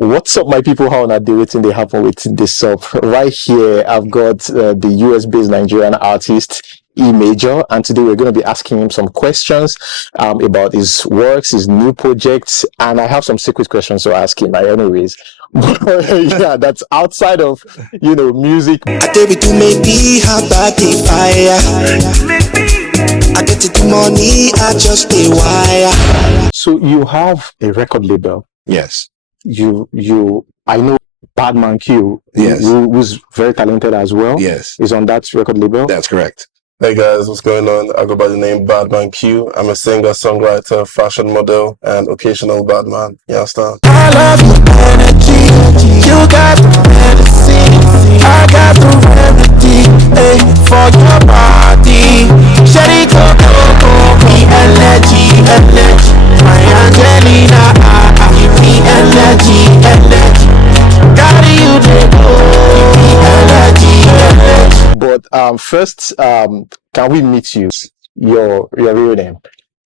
What's up, my people? How are they waiting? They happen waiting this up. Right here, I've got the US based Nigerian artist E Major, and today we're going to be asking him some questions about his works, his new projects, and I have some secret questions to ask him. Anyways, yeah, that's outside of music. I did it to maybe how bad the fire. I get to the money, I just pay wire. So you have a record label. Yes. I know Badman Q, Yes. who's very talented as well. Yes. Is on that record label. That's correct. Hey guys, what's going on? I go by the name Badman Q. I'm a singer, songwriter, fashion model, and occasional bad man. You understand? I love your energy. You got the medicine. I got the remedy. Hey, for your body. Sherry Coco, me energy. My Angelina, give me energy. Got you, give me energy. But first, can we meet you? Your real name?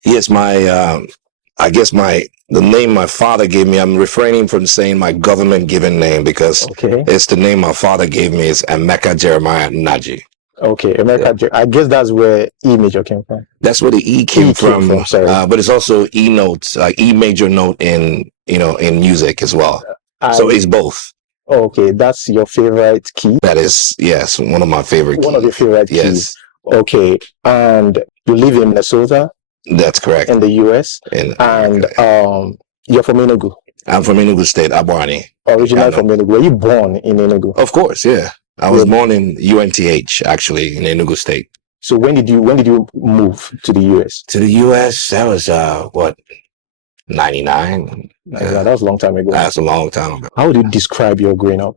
Yes, I guess the name my father gave me, I'm refraining from saying my government given name because it's the name my father gave me. Is Emeka Jeremiah Naji. Okay, Emeka. Yeah. I guess that's where E major came from. That's where the E came from. Sorry. But it's also E notes, E major note in in music as well. So it's both. Okay, that's your favorite key? That is, yes, one of my favorite keys. One of your favorite keys. Okay, and you live in Minnesota? That's correct. In the US? And you're from Enugu? I'm from Enugu State, Abuani. Originally from Enugu. Were you born in Enugu? Of course, yeah. I was born in UNTH, actually, in Enugu State. So when did you move to the US? To the US, that was, 99. Yeah, that was a long time ago. That's a long time ago. How would you describe your growing up?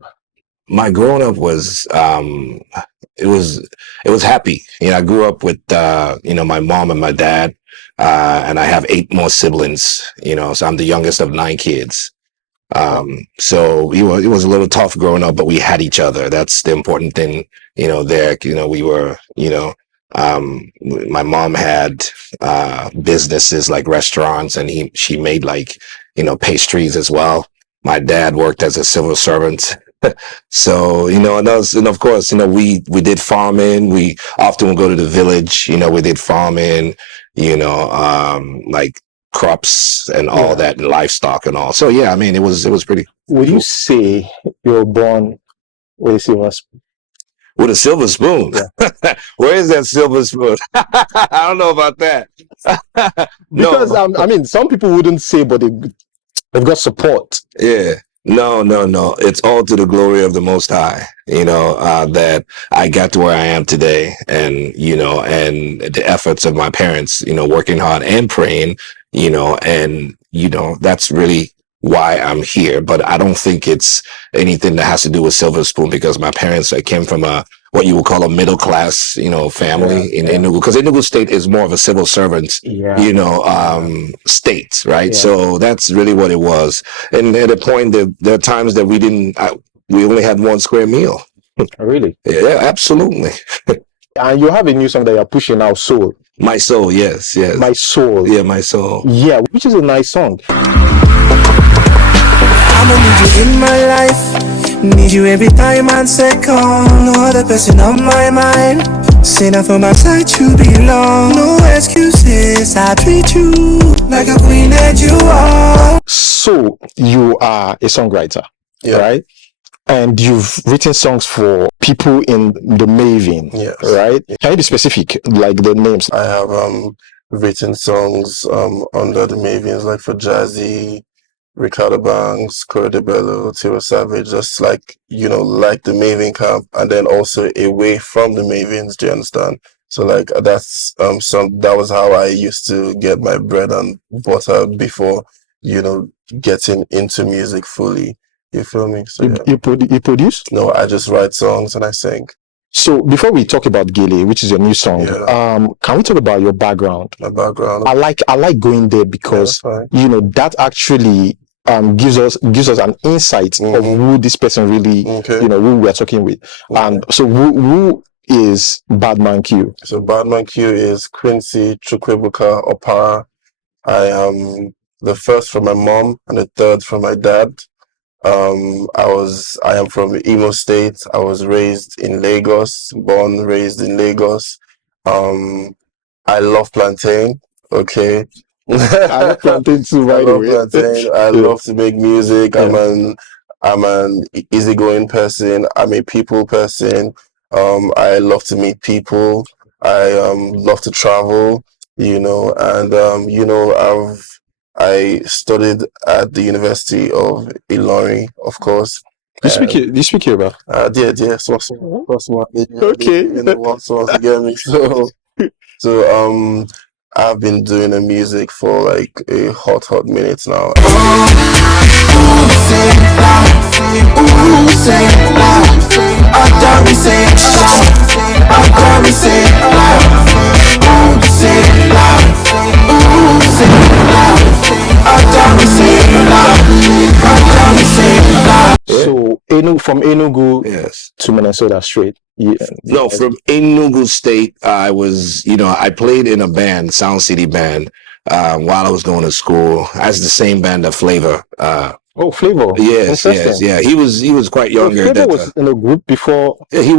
My growing up was it was happy. I grew up with my mom and my dad, and I have 8 more siblings. So I'm the youngest of 9 kids. So it was a little tough growing up, but we had each other. That's the important thing. There. We were. My mom had businesses like restaurants, and she made pastries as well. My dad worked as a civil servant. So, and of course, we did farming. We often would go to the village, we did farming, like crops and all that, and livestock and all. So, yeah, I mean, it was pretty cool. Would you say you were born with a silver spoon? With a silver spoon? Yeah. Where is that silver spoon? I don't know about that. Because, I mean, some people wouldn't say, but they've got support. Yeah. No. It's all to the glory of the Most High, that I got to where I am today, and, and the efforts of my parents, working hard and praying, and, that's really why I'm here. But I don't think it's anything that has to do with silver spoon, because my parents, I came from what you would call a middle class, family in Enugu, because Enugu State is more of a civil servant, state, right? Yeah. So that's really what it was. And at a point, there are times that we only had 1 square meal. Really? Yeah, absolutely. And you have a new song that you're pushing now, Soul. My Soul, yes. My Soul. Yeah, My Soul. Yeah, which is a nice song. I'ma need you in my life, need you every time and second. No other person on my mind. Say now for my side you belong. No excuses, I treat you like a queen that you are. So you are a songwriter, right? And you've written songs for people in the Maven, right? Can you be specific, like the names? I have written songs under the Mavens, like for Jazzy, Ricardo Banks, Corey DeBello, Tiro Savage, just like like the Maven camp, and then also away from the Mavens. Do you understand? So like that's that was how I used to get my bread and butter before getting into music fully. You feel me? So you produce? No, I just write songs and I sing. So before we talk about Gilly, which is your new song, can we talk about your background? My background. I like going there because that actually gives us an insight of who this person really who we are talking with. And so who is Badman Q? So Badman Q is Quincy Chukwuebuka Opara. I am the first from my mom and the third from my dad. I am from Imo State. I was raised in Lagos, born, raised in Lagos. Um, I love plantain. Okay. I love I plantain too, by the love way. plantain. I Yeah, love to make music. yeah. I'm an easygoing person. I'm a people person. I love to meet people. I love to travel, and I studied at the University of Ilorin, of course. And You speak Yoruba? yeah, so one, Okay. they want someone to get me. So I've been doing the music for like a hot minute now. Yeah. So from Enugu Yes. to Minnesota straight. Yeah. No, from Enugu State, I was, I played in a band, Sound City Band, while I was going to school. That's the same band that Flavor. Oh, Flavor. Yes, Interesting. yeah. He was quite So younger at Flavor that was time. in a group before. Yeah, he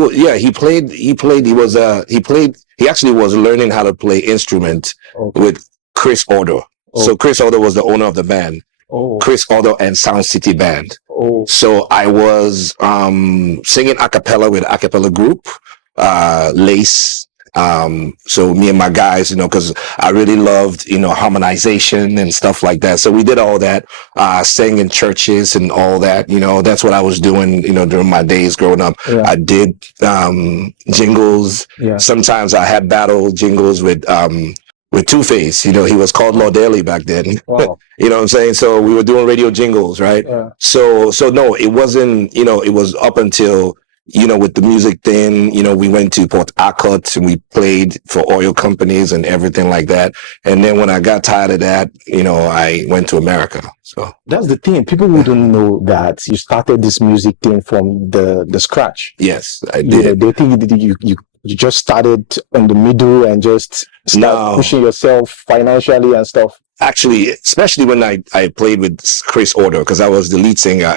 actually was learning how to play instrument Okay. with Chris Order. Oh, So Chris Order was the owner of the band. oh, Chris Order and Sound City Band. oh. So I was singing a cappella with a cappella group, Lace. So me and my guys, because I really loved, harmonization and stuff like that. So we did all that, sang in churches and all that. That's what I was doing, during my days growing up. Yeah. I did jingles. Yeah. Sometimes I had battle jingles with Two-Face. He was called Lord Daly back then. Wow. You know what I'm saying? So we were doing radio jingles, right? Yeah. So no, it wasn't, it was up until, with the music thing, we went to Port Harcourt and we played for oil companies and everything like that. And then when I got tired of that, I went to America. So That's the thing. People wouldn't know that you started this music thing from the scratch. yes, I You know, did. they think you just started in the middle and just start No. pushing yourself financially and stuff. Actually, especially when I played with Chris Order, because I was the lead singer.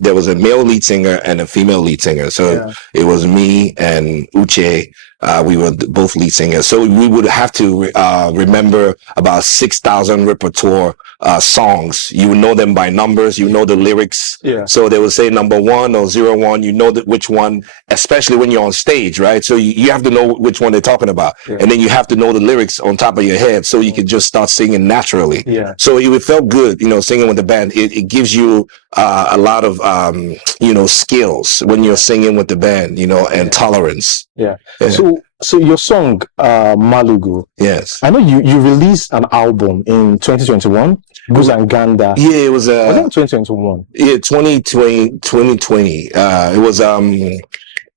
There was a male lead singer and a female lead singer. So Yeah. it was me and Uche. We were both lead singers. So we would have to remember about 6,000 repertoire songs. You would know them by numbers. You know the lyrics. Yeah. So they would say number 1 or 01. You know which one, especially when you're on stage, right? So you have to know which one they're talking about. Yeah. And then you have to know the lyrics on top of your head so you can just start singing naturally. Yeah. So it felt good, singing with the band. It gives you a lot of, skills when you're singing with the band, and tolerance. Yeah. Yeah. So your song, Malugu, Yes. I know you released an album in 2021, Guzanganda. Yeah, it was Was it 2021? yeah, 2020.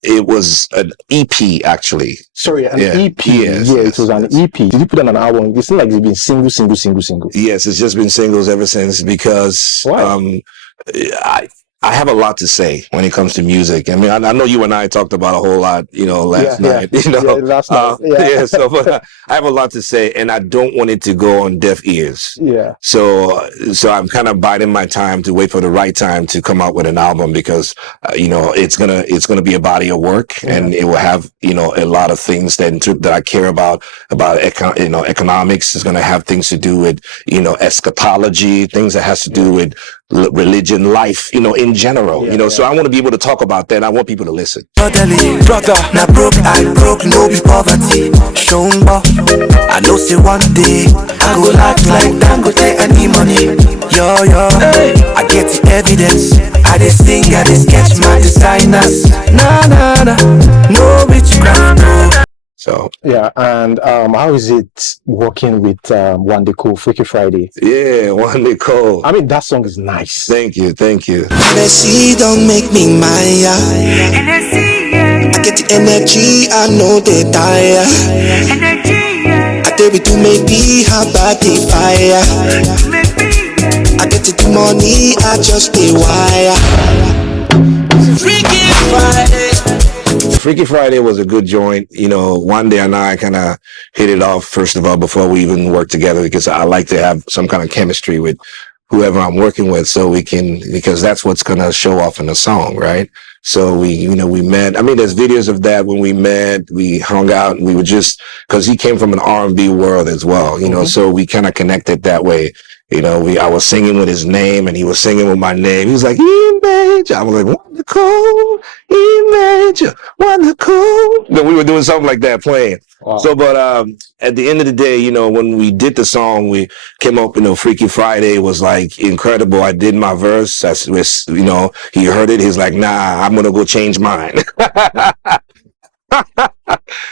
It was an EP actually. Sorry, an Yeah. EP. Yes, Yeah, yes, it was an yes. EP. Did you put on an album? It seems like it's been single. Yes, it's just been singles ever since because Why? I have a lot to say when it comes to music. I mean, I know you and I talked about a whole lot, last night. Yeah, last night. Yeah. So but I have a lot to say, and I don't want it to go on deaf ears. Yeah. So I'm kind of biding my time to wait for the right time to come out with an album because it's gonna be a body of work, and it will have a lot of things that I care about economics. Is gonna have things to do with eschatology, things that has to do with religion, life, in general. So I want to be able to talk about that. And I want people to listen. Brother, now I broke, no be poverty. Shomba, I know say one day I go like Dangote and the money. Yo, I get the evidence. I dey sing, I dey sketch my designers. Nah, no witchcraft, no. So Yeah, and how is it working with One Day Cool, Freaky Friday? yeah, one Nicole. I mean, that song is nice. Thank you. Hennessy don't make me Maya. I get the energy, I know they tire. I tell you to make me how bad the fire. I get the money, I just pay wire. Freaky Friday. Freaky Friday was a good joint. One day and I kind of hit it off, first of all, before we even worked together, because I like to have some kind of chemistry with whoever I'm working with, so we can, because that's what's gonna show off in the song, right? So we met. I mean, there's videos of that when we met. We hung out, and we were just, because he came from an R&B world as well, so we kind of connected that way. I was singing with his name, and he was singing with my name. He was like, Image. I was like, wonderful, Image, wonderful. We were doing something like that, playing. Wow. So, but at the end of the day, when we did the song, we came up, Freaky Friday was like incredible. I did my verse. He heard it. He's like, nah, I'm going to go change mine.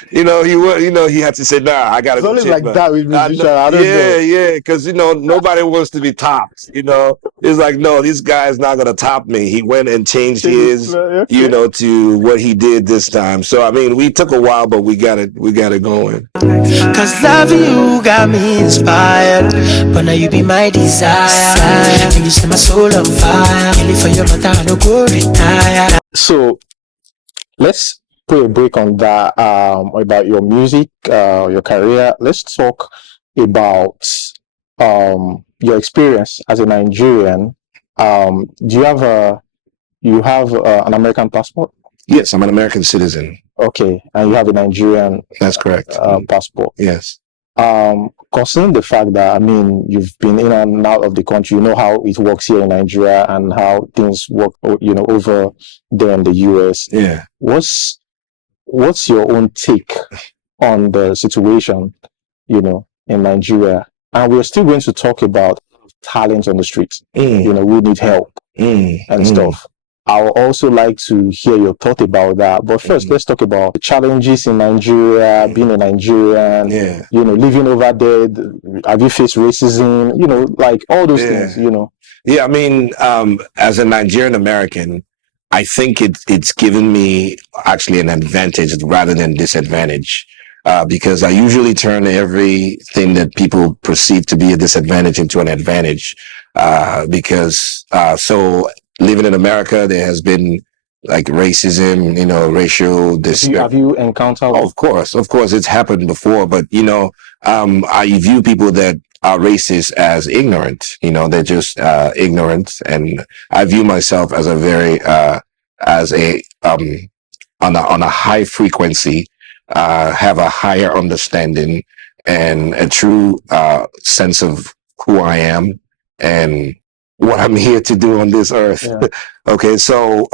He had to say, nah, I got to go change like mine. that with musicians. I don't know. Yeah, because, nobody wants to be topped, It's like, no, this guy's not going to top me. He went and changed his, to what he did this time. So, I mean, we took a while, but we got it going. Cause loving you got me inspired, but now you be my desire. And you set my soul on fire. Only for your mother, I no go retire. So let's put a break on that, about your music, your career. Let's talk about your experience as a Nigerian. Do you have an American passport? Yes, I'm an American citizen. Okay, and you have a Nigerian. That's correct. Passport. Yes. Considering the fact that, I mean, you've been in and out of the country, you know how it works here in Nigeria and how things work, over there in the US. Yeah. What's your own take on the situation, in Nigeria? And we're still going to talk about talent on the streets. We need help and stuff. I would also like to hear your thought about that. But first, let's talk about the challenges in Nigeria, being a Nigerian, living over there. Have you faced racism? Like all those things, Yeah, I mean, as a Nigerian American, I think it's given me actually an advantage rather than disadvantage. Because I usually turn everything that people perceive to be a disadvantage into an advantage. So living in America, there has been like racism, racial. Have you encountered? Of course, it's happened before. But I view people that are racist as ignorant. They're just ignorant, and I view myself as a very on a high frequency, have a higher understanding and a true sense of who I am and what I'm here to do on this earth. Yeah. Okay, so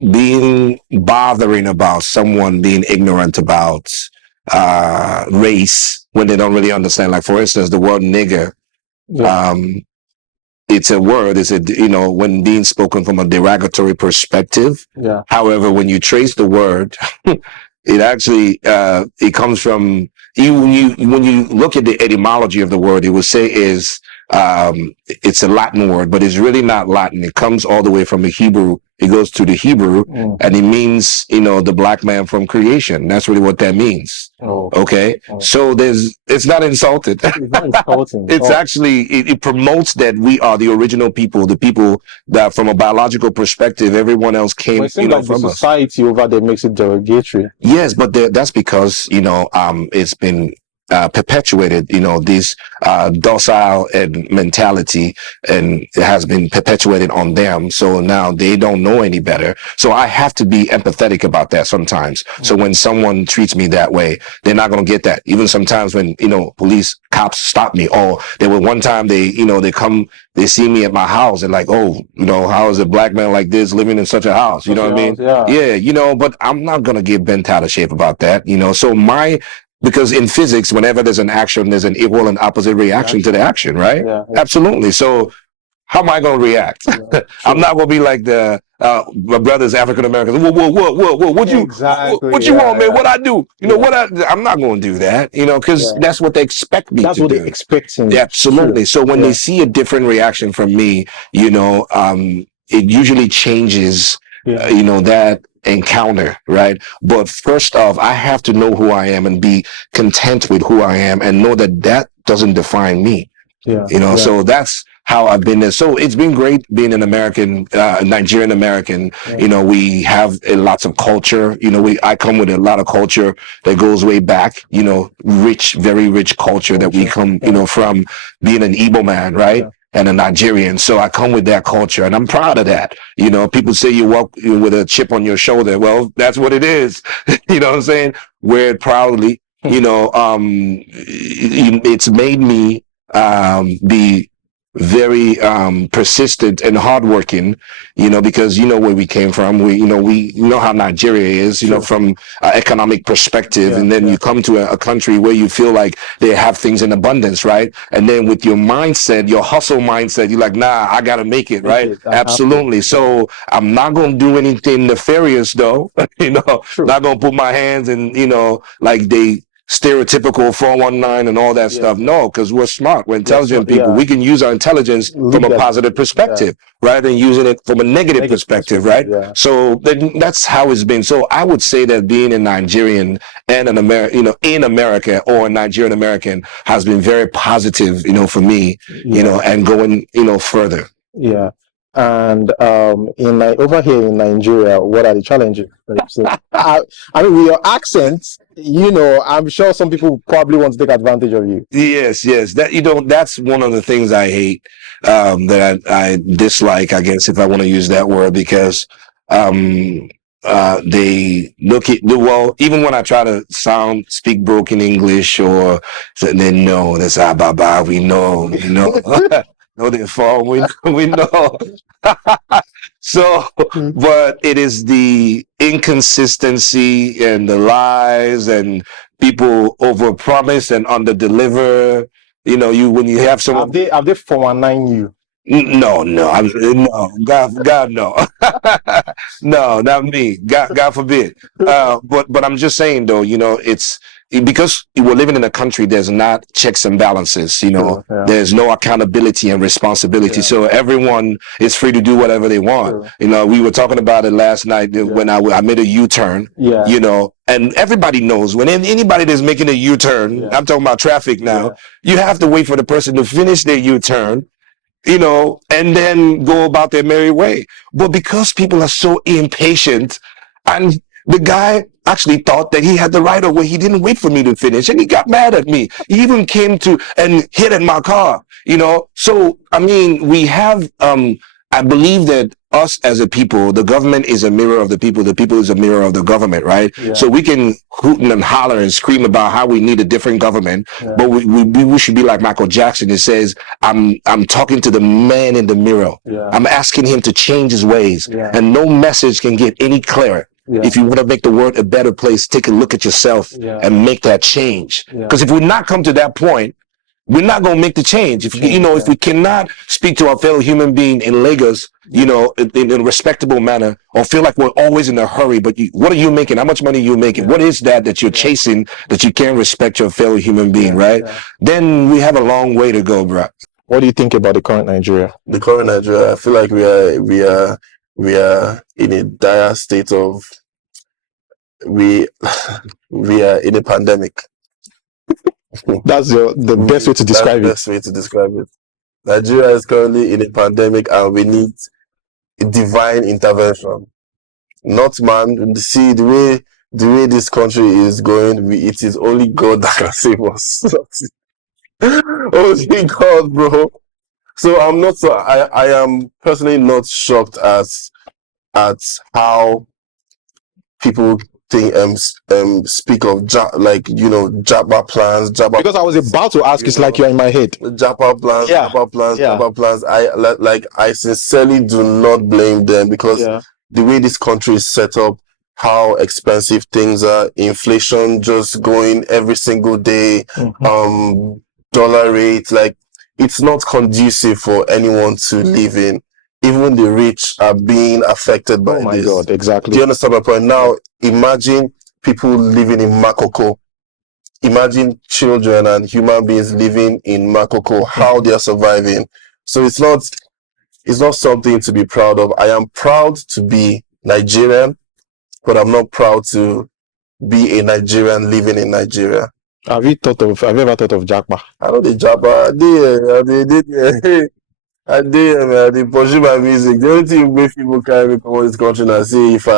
bothering about someone being ignorant about race when they don't really understand. Like, for instance, the word nigger. Yeah. It's a word, when being spoken from a derogatory perspective. Yeah. However, when you trace the word, it actually it comes from when you look at the etymology of the word, it will say it's a Latin word, but it's really not Latin. It comes all the way from the Hebrew. It goes to the Hebrew, and it means, the black man from creation. That's really what that means. Oh. Okay? Oh. So it's not insulted. It's not insulting. It's actually, it promotes that we are the original people, the people that from a biological perspective, everyone else came, like from the society over there makes it derogatory. Yes, but that's because, it's been perpetuated, this docile and mentality, and it has been perpetuated on them. So now they don't know any better. So I have to be empathetic about that sometimes. So when someone treats me that way, they're not going to get that. Even sometimes when, police cops stop me. Oh, there were one time they come, they see me at my house and like, oh, how is a black man like this living in such a house? You know what I mean? Yeah, but I'm not going to get bent out of shape about that, so because in physics, whenever there's an action, there's an equal and opposite reaction to the action, right? Yeah. Absolutely. So how am I going to react? Yeah, I'm not going to be like my brother's African Americans. Whoa, what you want, man? What I do? I'm not going to do that, because that's what they expect me to do. That's what they expect me. Absolutely. True. So when they see a different reaction from me, it usually changes, that encounter, right? But first off, I have to know who I am and be content with who I am and know that doesn't define me. So that's how I've been there. So it's been great being an American, Nigerian American. We have lots of culture. I come with a lot of culture that goes way back, rich, very rich culture that we come, from being an Igbo man, right? and a Nigerian. So I come with that culture, and I'm proud of that. You know, people say you walk with a chip on your shoulder. Well, that's what it is. You know what I'm saying? Wear it proudly. You know, it's made me be very persistent and hardworking, you know, because you know where we came from. We know how Nigeria is, you know, from an economic perspective, and then you come to a country where you feel like they have things in abundance, right? And then with your mindset, your hustle mindset, you're like, nah, I gotta make it, right? Absolutely. So I'm not gonna do anything nefarious, though. You know, not gonna put my hands in, you know, like they stereotypical 419 and all that stuff. No, because we're smart, we're intelligent people. We can use our intelligence from a positive perspective rather than using it from a negative perspective, right? So that's how it's been. So I would say that being a Nigerian and an American, you know, in America or a Nigerian American has been very positive, you know, for me, you know, and going, you know, further. Yeah. And over here in Nigeria, what are the challenges? I mean, with your accents, you know, I'm sure some people probably want to take advantage of you. Yes, that, you know, that's one of the things I hate, that I dislike, I guess, if I want to use that word, because they look at, well, even when I try to speak broken English, or they know that's baba, we know. No, they fall. We know. So, but it is the inconsistency and the lies, and people overpromise and underdeliver. You know, when you have someone. Have they 419 you? No, God, no. No, not me. God forbid. But I'm just saying, though, you know, it's because we're living in a country, there's not checks and balances, you know, there's no accountability and responsibility. So everyone is free to do whatever they want. You know, we were talking about it last night when I made a U-turn, you know, and everybody knows when anybody that's making a U-turn, I'm talking about traffic now, you have to wait for the person to finish their U-turn, you know, and then go about their merry way. But because people are so impatient, and the guy actually thought that he had the right of way, he didn't wait for me to finish, and he got mad at me. He even came to and hit at my car, you know. So, I mean, we have, I believe that us as a people, the government is a mirror of the people is a mirror of the government, right? So we can hoot and holler and scream about how we need a different government, but we should be like Michael Jackson. It says, I'm talking to the man in the mirror. I'm asking him to change his ways, and no message can get any clearer. If you want to make the world a better place, take a look at yourself and make that change. Because if we not come to that point, we're not going to make the change. If if we cannot speak to our fellow human being in Lagos, you know, in a respectable manner, or feel like we're always in a hurry, but what are you making? How much money are you making? What is that you're chasing, that you can't respect your fellow human being, right? Then we have a long way to go, bro. What do you think about the current Nigeria? The current Nigeria, I feel like we are in a dire state of, we are in a pandemic. That's the best way to describe it. Best way to describe it. Nigeria is currently in a pandemic, and we need divine intervention. Not man. See the way this country is going. It is only God that can save us. Only God, bro. So I'm not. So I am personally not shocked at how people think speak of Japa plans. Because I was about to ask, it's like you're in my head. Japa plans, Japa plans. I sincerely do not blame them, because the way this country is set up, how expensive things are, inflation just going every single day, dollar rate, like it's not conducive for anyone to live in. Even the rich are being affected by this. Oh my God, exactly. Do you understand my point? Now, imagine people living in Makoko. Imagine children and human beings living in Makoko, how they are surviving. So it's not something to be proud of. I am proud to be Nigerian, but I'm not proud to be a Nigerian living in Nigeria. Have you ever thought of Japa? I know the Japa. I pursue my music. The only thing make people carry me from this country and see if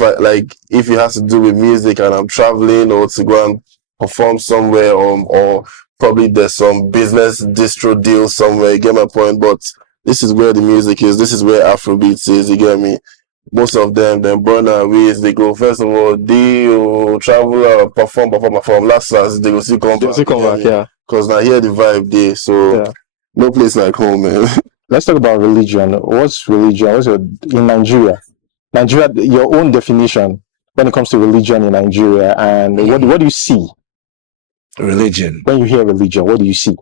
it has to do with music and I'm traveling, or to go and perform somewhere, or probably there's some business distro deal somewhere. You get my point? But this is where the music is. This is where Afrobeats is. You get me? Most of them burn ways. They go first of all, they travel, perform. Last they go see come They back. still come back, yeah. Because now here the vibe there. So Yeah. no place like home, man. Let's talk about religion. What's religion? What's your in Nigeria? Nigeria, your own definition when it comes to religion in Nigeria, and what do you see Religion. when you hear religion? What do you see?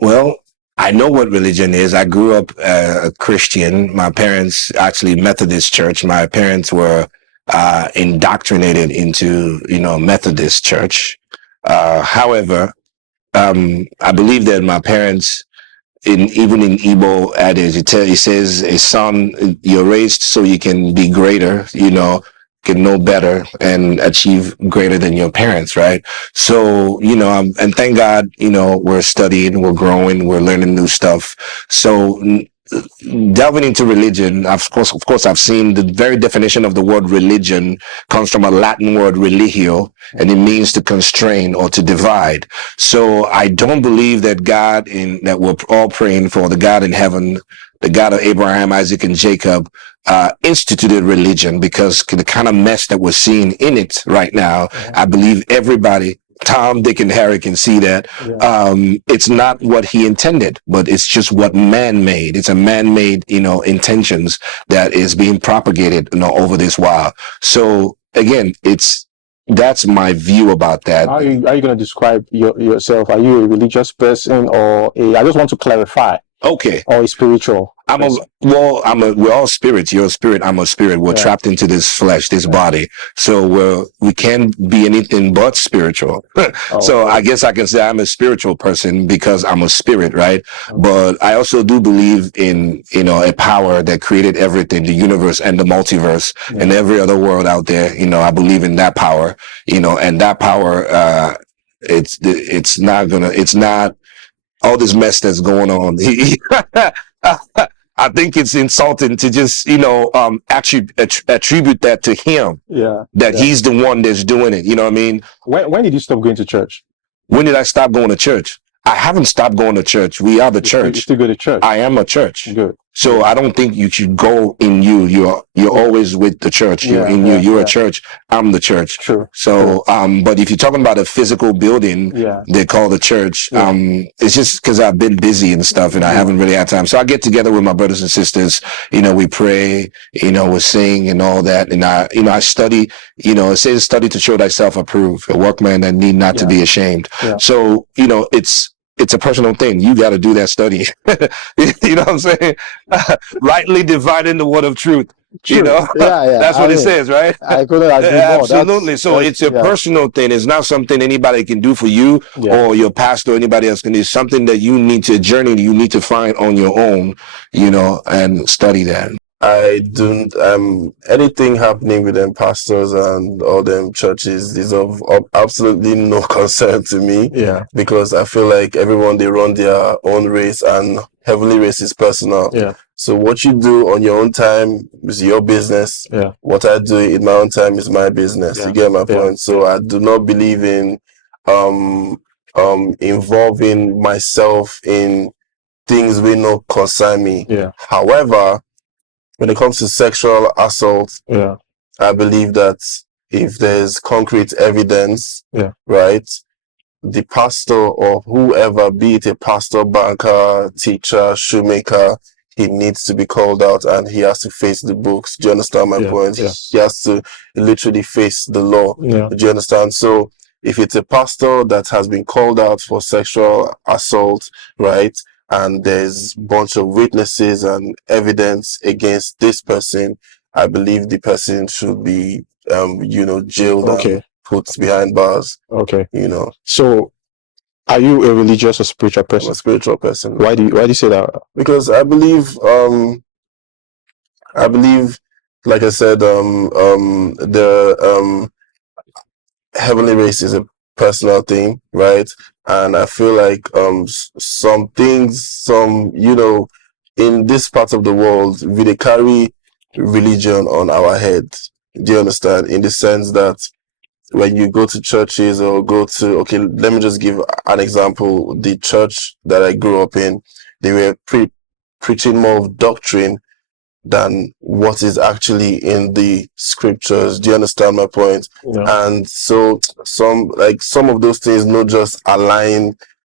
Well, I know what religion is. I grew up a Christian. My parents actually Methodist church. My parents were indoctrinated into Methodist church. However, I believe that my parents, even in Igbo adage, it says, "A son, you're raised so you can be greater. Can know better and achieve greater than your parents," right? So, and thank God, we're studying, we're growing, we're learning new stuff. So delving into religion, of course, I've seen the very definition of the word religion comes from a Latin word religio, and it means to constrain or to divide. So I don't believe that that we're all praying for, the God in heaven, the God of Abraham, Isaac, and Jacob, instituted religion, because the kind of mess that we're seeing in it right now, I believe everybody, Tom, Dick, and Harry, can see that it's not what he intended, but it's just what man made. It's a man-made, intentions that is being propagated, over this while. So again, that's my view about that. How are you going to describe yourself? Are you a religious person, or I just want to clarify? Okay. Or a spiritual? We're all spirits. You're a spirit. I'm a spirit. We're trapped into this flesh, this body. So we can't be anything but spiritual. So I guess I can say I'm a spiritual person because I'm a spirit, right? But I also do believe in, a power that created everything, the universe and the multiverse and every other world out there. I believe in that power, and that power, it's not all this mess that's going on. I think it's insulting to just, attribute that to him. Yeah. That he's the one that's doing it. You know what I mean? When did you stop going to church? When did I stop going to church? I haven't stopped going to church. We are the church. You still go to church? I am a church. Good. So I don't think you should go in you. You're always with the church. You're in you. You're a church. I'm the church. True. So, but if you're talking about a physical building, they call the church. It's just because I've been busy and stuff, and I haven't really had time. So I get together with my brothers and sisters. We pray. We sing and all that. And I study. It says, "Study to show thyself approved, a workman that need not to be ashamed." So it's a personal thing. You got to do that study. You know what I'm saying? Rightly dividing the word of truth. True. That's what it says, right? I couldn't agree more. Absolutely. So it's a personal thing. It's not something anybody can do for you or your pastor or anybody else can do. It's something that you need to journey, you need to find on your own, and study that. I don't anything happening with them pastors and all them churches is of absolutely no concern to me. Yeah. Because I feel like everyone, they run their own race, and heavenly race is personal. Yeah. So what you do on your own time is your business. Yeah. What I do in my own time is my business. You get my point? So I do not believe in involving myself in things will not concern me. Yeah. However, when it comes to sexual assault, I believe that if there's concrete evidence, right, the pastor or whoever, be it a pastor, banker, teacher, shoemaker, he needs to be called out and he has to face the books. Do you understand my point? He has to literally face the law. Do you understand? So if it's a pastor that has been called out for sexual assault, right, and there's a bunch of witnesses and evidence against this person, I believe the person should be, jailed and put behind bars. Okay. So, are you a religious or spiritual person? I'm a spiritual person. Why do you say that? Because I believe, like I said, the heavenly race is a personal thing, right? And I feel like some things, in this part of the world, we carry religion on our head. Do you understand? In the sense that when you go to churches or go to, okay, let me just give an example. The church that I grew up in, they were preaching more of doctrine than what is actually in the scriptures. Do you understand my point? Yeah. And so some of those things not just align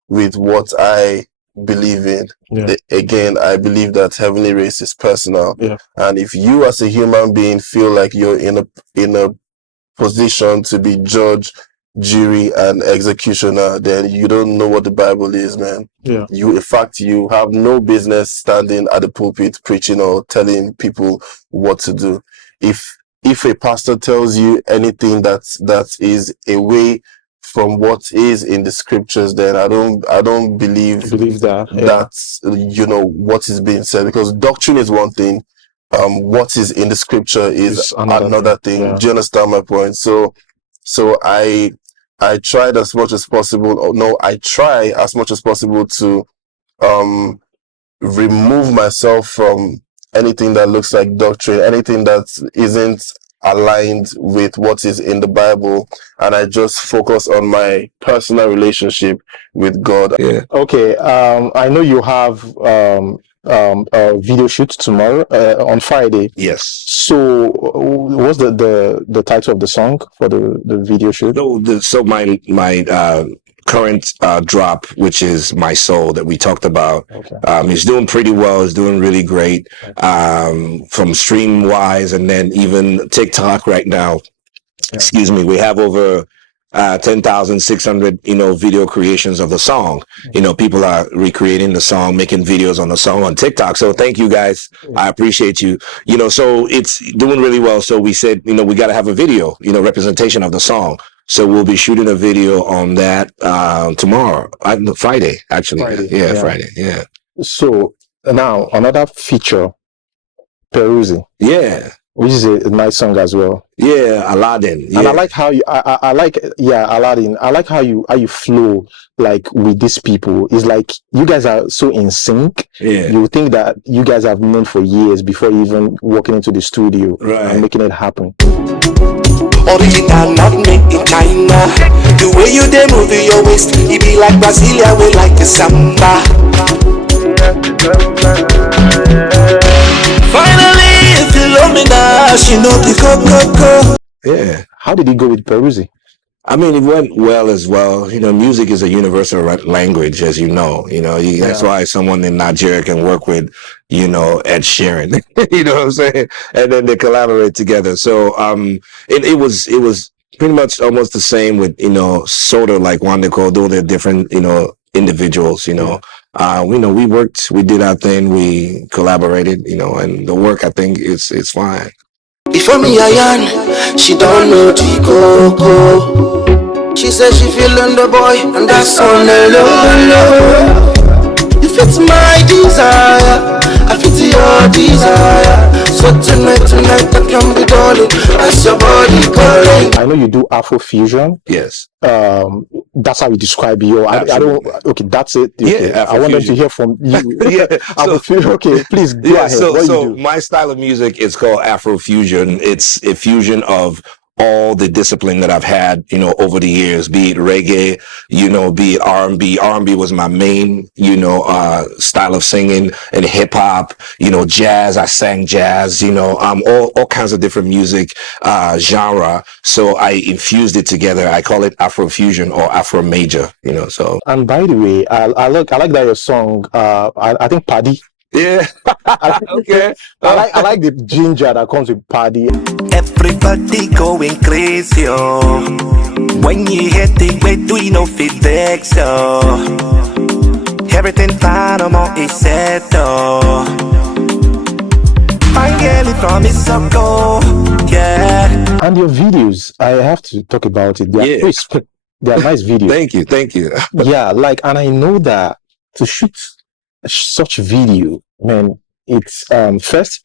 with what I believe in. Yeah. Again, I believe that heavenly race is personal. Yeah. And if you as a human being feel like you're in a position to be judge, jury, and executioner, then you don't know what the Bible is, man. Yeah. In fact, you have no business standing at the pulpit preaching or telling people what to do. If a pastor tells you anything that is away from what is in the scriptures, then I don't believe that. Yeah. that's what is being said, because doctrine is one thing, what is in the scripture is It's another thing. Yeah. Do you understand my point? So I tried as much as possible, I try as much as possible to remove myself from anything that looks like doctrine, anything that isn't aligned with what is in the Bible, and I just focus on my personal relationship with God. Yeah. Okay. I know you have a video shoot tomorrow on Friday. Yes. So, what's the title of the song for the video shoot? So my current drop, which is My Soul, that we talked about, Okay. is doing pretty well. It's doing really great, from stream wise, and then even TikTok right now. Yeah. Excuse me, we have over 10,600 video creations of the song. People are recreating the song, making videos on the song on TikTok. So thank you guys. I appreciate you. So it's doing really well. So we said, we got to have a video, representation of the song. So we'll be shooting a video on that tomorrow, Friday, actually. Friday, Yeah, yeah. Friday. Yeah. So now another feature, Peruzzi, Yeah. which is a nice song as well. Yeah, Aladdin. Yeah. And I like how I like, Aladdin. I like how you flow like with these people. It's like you guys are so in sync. Yeah. You think that you guys have known for years before even walking into the studio and making it happen. Original, not made in China. The way you dey move your waist, it be like Brasilia, we like a samba. Finally, if you love me now, she know the go. Yeah. How did he go with Peruzzi? I mean, it went well as well. Music is a universal language, as you know. That's why someone in Nigeria can work with, Ed Sheeran. You know what I'm saying? And then they collaborate together. So, it was pretty much almost the same with, sort of like Wandeko, though they're different, individuals. We worked, we did our thing, we collaborated, and the work, I think, it's fine. Before me, Ayan, she don't know the coco. She says she feeling the boy, and that's on the low. You fit my desire, I fit your desire. So tonight I can be darling, as your body calling. I know you do Afro-Fusion. Yes. That's how you describe you. I don't. Okay, that's it. Okay. Yeah, I want them to hear from you. Yeah. Okay, please go ahead. What So you do? my style of music is called Afro-Fusion. It's a fusion of all the discipline that I've had, over the years, be it reggae, be it R&B. R&B was my main, style of singing, and hip hop, jazz. I sang jazz, all kinds of different music, genre. So I infused it together. I call it Afro-Fusion or Afro Major, so. And by the way, I like that your song. I think Paddy. Yeah. Okay. I like the ginger that comes with Paddy. Everybody going crazy, oh. When you hit the way, do you know fit vex, oh. Everything fine, I'm on a set, oh. Fine girl from Isoko, yeah. And your videos, I have to talk about it. They are crisp. They are nice videos. Thank you. Yeah, and I know that to shoot such video, man, it's first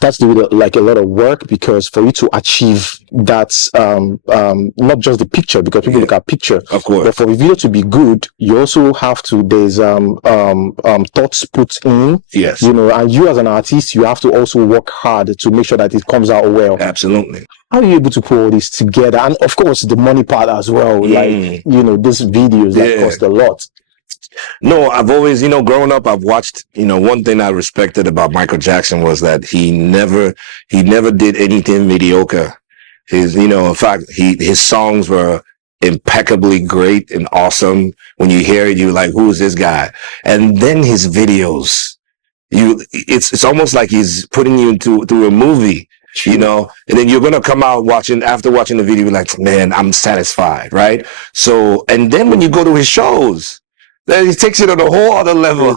that's like a lot of work, because for you to achieve that, not just the picture, because people look at picture, of course, but for the video to be good, you also have to, there's thoughts put in, yes, and you as an artist, you have to also work hard to make sure that it comes out well. absolutely. How are you able to put all this together? And of course the money part as well, like these videos that cost a lot. No, I've always, growing up, I've watched, one thing I respected about Michael Jackson was that he never did anything mediocre. In fact, his songs were impeccably great and awesome. When you hear it, you're like, who is this guy? And then his videos, it's almost like he's putting you through a movie. And then you're gonna come out after watching the video, be like, man, I'm satisfied, right? So, and then when you go to his shows, then he takes it on a whole other level.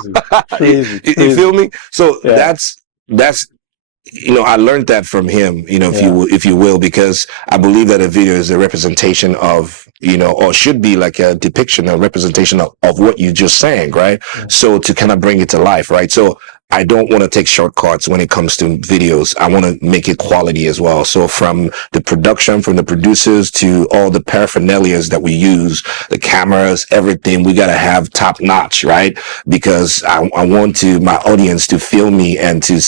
Crazy. You feel me? So that's I learned that from him, if you will, because I believe that a video is a representation of, or should be like a depiction, a representation of what you just sang, right? So to kind of bring it to life, right? So I don't want to take shortcuts when it comes to videos. I want to make it quality as well. So from the production, from the producers to all the paraphernalias that we use, the cameras, everything, we got to have top notch, right? Because I want my audience to feel me and to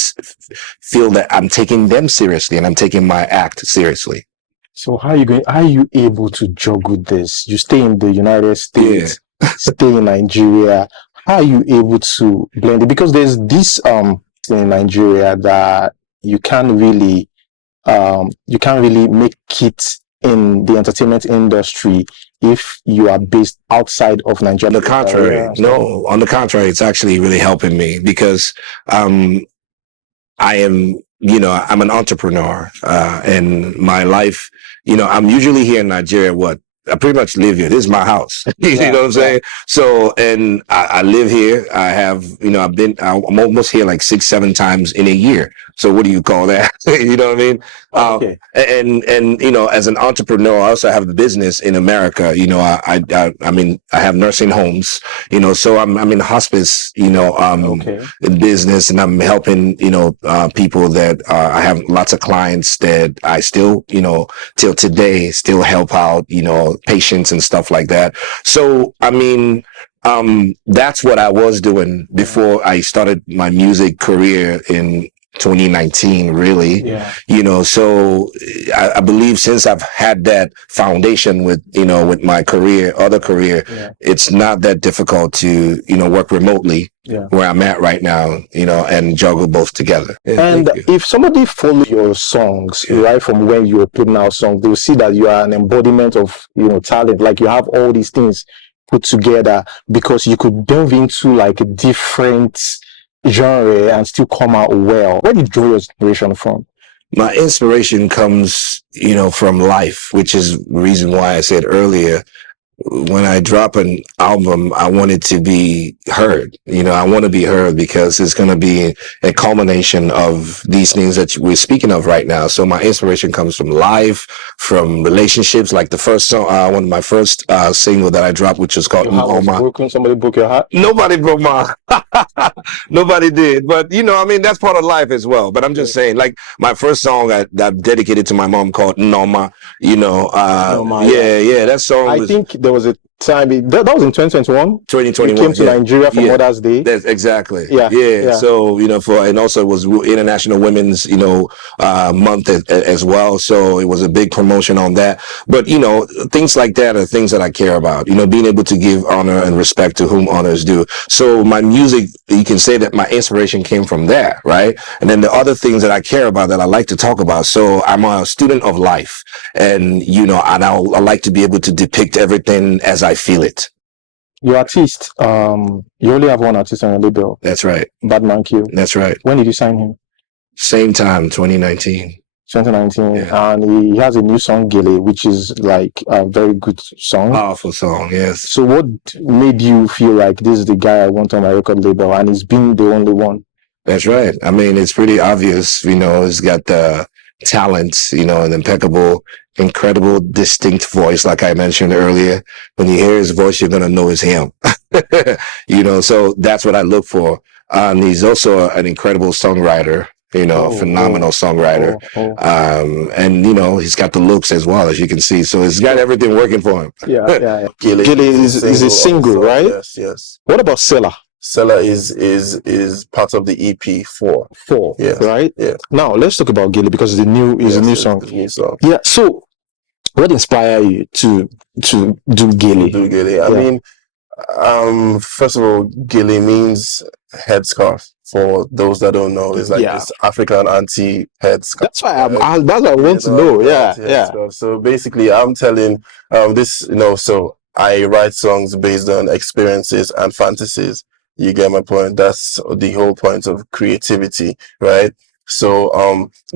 feel that I'm taking them seriously and I'm taking my act seriously. So how are you able to juggle this? You stay in the United States, stay in Nigeria. How are you able to blend it? Because there's this in Nigeria that you can't really make it in the entertainment industry if you are based outside of Nigeria. On the contrary, on the contrary, it's actually really helping me because I am, I'm an entrepreneur, and my life, I'm usually here in Nigeria, I pretty much live here. This is my house. You know what I'm saying? So, and I live here. I have, I'm almost here like 6-7 times in a year. So what do you call that? You know what I mean? Okay. And as an entrepreneur, I also have the business in America. I mean, I have nursing homes, so I'm in hospice, in business, and I'm helping, people that I have lots of clients that I still, till today still help out, patients and stuff like that. So, I mean, that's what I was doing before I started my music career in 2019, really. So I believe since I've had that foundation with my other career, it's not that difficult to work remotely where I'm at right now, and juggle both together. And if somebody follows your songs right from when you were putting out songs, they'll see that you are an embodiment of talent. Like you have all these things put together, because you could delve into like a different genre and still come out well. Where did you draw your inspiration from? My inspiration comes, from life, which is the reason why I said earlier, when I drop an album, I want it to be heard. I want to be heard because it's going to be a culmination of these things that we're speaking of right now. So my inspiration comes from life, from relationships. Like the first song, one of my first single that I dropped, which was called Broken. Somebody broke your heart? Nobody broke my nobody did. But that's part of life as well. But I'm just saying, like my first song I dedicated to my mom called Noma. That song I think there was a time that was in 2021. 2021. You came to Nigeria for Mother's Day. That's exactly. Yeah. So and also it was International Women's month as well. So it was a big promotion on that. But things like that are things that I care about. Being able to give honor and respect to whom honor is due. So my music, you can say that my inspiration came from there, right? And then the other things that I care about that I like to talk about. So I'm a student of life, and I like to be able to depict everything as I feel it. Your artist, you only have one artist on your label. That's right. Badman Q. That's right. When did you sign him? Same time, 2019. 2019, and he has a new song, Gilly, which is like a very good song. Powerful song, yes. So what made you feel like this is the guy I want on my record label, and he's been the only one? That's right. I mean, it's pretty obvious, he's got the talent, an impeccable, incredible, distinct voice, like I mentioned earlier. When you hear his voice, you're going to know it's him. So that's what I look for. He's also an incredible songwriter. You know, a Oh, phenomenal songwriter. oh. And you know, he's got the looks as well, as you can see. So he's got everything working for him. Yeah. Gilly Gilly is a single, also. right? Yes. What about Sela? Sela is part of the EP 4. 4, Yes. right? Yeah. Now let's talk about Gilly because it's a new song. It's a new song. Yeah. So, what inspired you to do Gilly? Do Gilly. I mean, first of all, Gilly means headscarf. For those that don't know, it's like this African anti headscarf. That's why that's what I want to know. Yeah. So basically, I'm telling this, so I write songs based on experiences and fantasies. You get my point? That's the whole point of creativity, right? So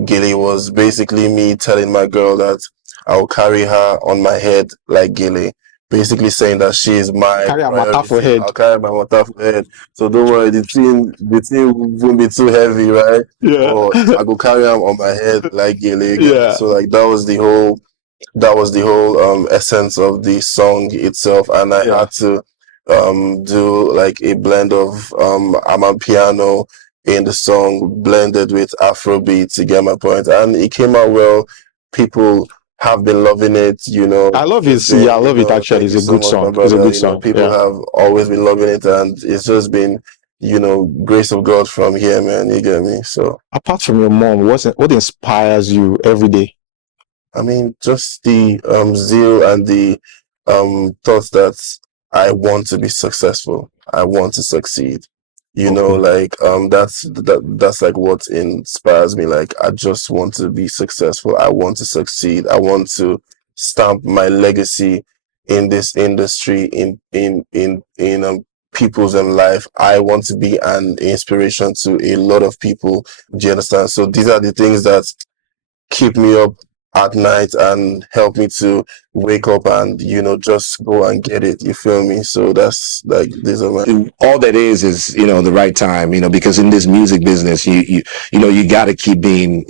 Gilly was basically me telling my girl that I'll carry her on my head like Gilly. Basically saying that she is my Carry a matter for priority. head. I'll carry my matter for head. So don't worry, the thing won't be too heavy, right? Yeah. Or I go carry them on my head like Gilly. Yeah. So like that was the whole essence of the song itself, and I had to do like a blend of amapiano in the song blended with Afrobeat to get my point, and it came out well. People have been loving it, I love it. I love it actually. It's a good song. It's a good song. People have always been loving it, and it's just been, grace of God from here, man. You get me? So apart from your mom, what inspires you every day? I mean, just the zeal and the thoughts that I want to be successful. I want to succeed. That's like what inspires me. Like I just want to be successful. I want to succeed. I want to stamp my legacy in this industry, in people's life. I want to be an inspiration to a lot of people. Do you understand? So these are the things that keep me up at night and help me to wake up and just go and get it. You feel me? So that's like these are my all that is the right time, because in this music business you got to keep being,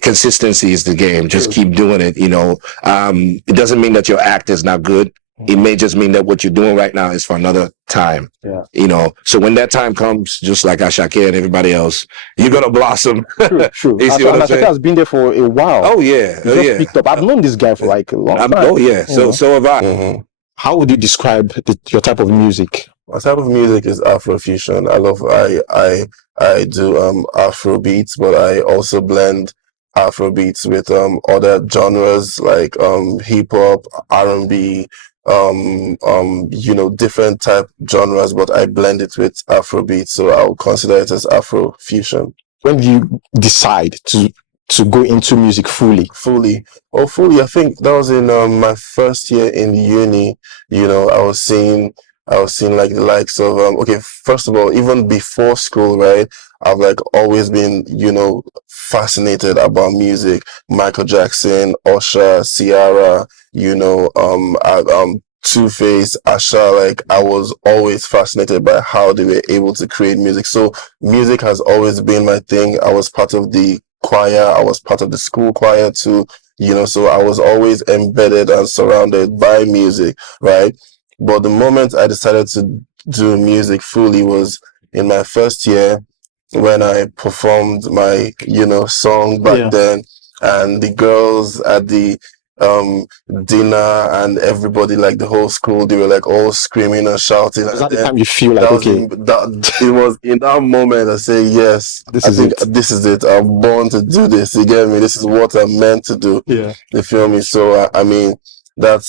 consistency is the game. Just keep doing it. It doesn't mean that your act is not good. It may just mean that what you're doing right now is for another time. So when that time comes, just like Ashake and everybody else, you're gonna blossom. True. You see what I'm saying? Ashake has been there for a while. Oh yeah. He just picked up. I've known this guy for like a long time. Oh yeah. So have I. How would you describe your type of music? My type of music is Afro-Fusion. I do Afro beats, but I also blend Afro beats with other genres like hip hop, R&B, different type genres, but I blend it with Afro beats, so I'll consider it as Afro-Fusion. When do you decide to go into music fully? Fully, I think that was in my first year in uni. I was seeing like the likes of first of all, even before school, right? I've like always been fascinated about music. Michael Jackson, Usher, Ciara, Two-Face, Asha. Like I was always fascinated by how they were able to create music. So music has always been my thing. I was part of the choir. I was part of the school choir too. So I was always embedded and surrounded by music, right? But the moment I decided to do music fully was in my first year when I performed my, song back then, and the girls at the dinner and everybody, like the whole school, they were like all screaming and shouting. Was that the time you feel like, it was in that moment I say, yes, this is it. I'm born to do this. You get me? This is what I'm meant to do. Yeah. You feel me? So I mean, that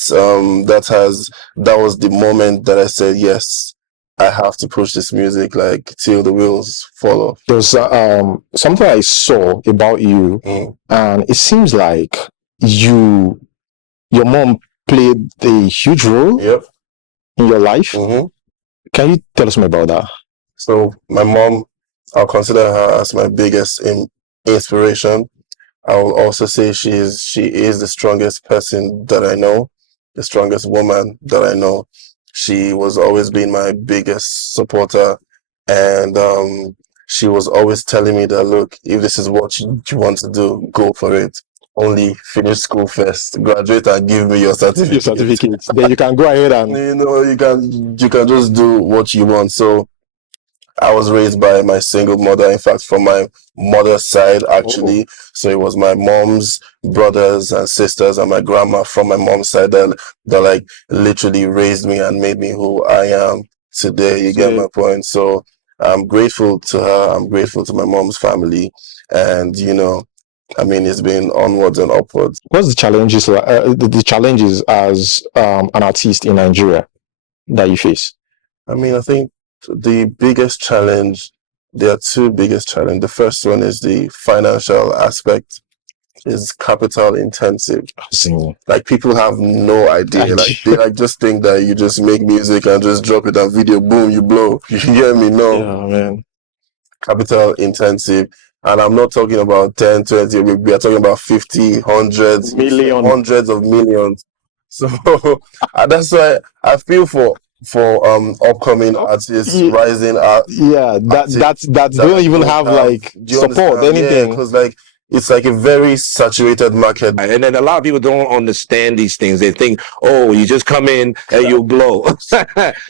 was the moment that I said, yes, I have to push this music like till the wheels fall off. There's something I saw about you, and it seems like your mom played a huge role in your life. Can you tell us more about that? So my mom, I'll consider her as my biggest inspiration. I will also say she is the strongest person that I know, the strongest woman that I know. She was always been my biggest supporter, and she was always telling me that, look, if this is what you want to do, go for it. Only finish school first, graduate, and give me your certificate. Then you can go ahead and you can just do what you want. So I was raised by my single mother. In fact, from my mother's side, actually. So it was my mom's brothers and sisters and my grandma from my mom's side that like literally raised me and made me who I am today. You get my point? So I'm grateful to her. I'm grateful to my mom's family. And, I mean, it's been onwards and upwards. What's the challenges, the challenges as an artist in Nigeria that you face? I mean, I think the biggest challenge, there are two biggest challenges. The first one is the financial aspect, is capital intensive. Like people have no idea. Like they like just think that you just make music and just drop it on video, boom, you blow. You hear me? No. Yeah, man. Capital intensive. And I'm not talking about 10, 20, we are talking about 50, hundreds, hundreds of millions. So that's why I feel for upcoming artists, rising that don't even have like support, anything. Because like it's like a very saturated market. And then a lot of people don't understand these things. They think, oh, you just come in and you'll blow.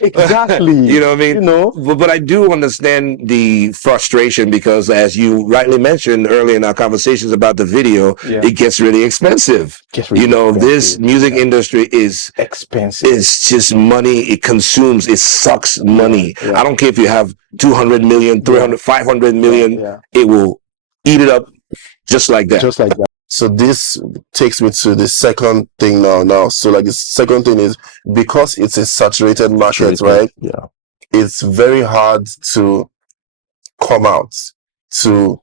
Exactly. You know what I mean? But I do understand the frustration because, as you rightly mentioned earlier in our conversations about the video, it gets really expensive. This music industry is expensive. It's just money. It consumes. It sucks money. I don't care if you have 200 million, 300, 500 million. It will eat it up. Just like that. So this takes me to the second thing now. So like the second thing is because it's a saturated market, right? Yeah. It's very hard to come out, to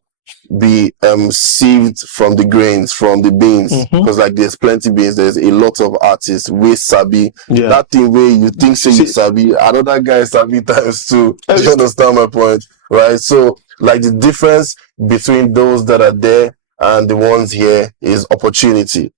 be sieved from the grains, from the beans. Because like there's plenty beans, there's a lot of artists with sabi. That thing where you think say you sabi, another guy sabi times two. Do you understand my point? Right? So like the difference between those that are there and the ones here is opportunity.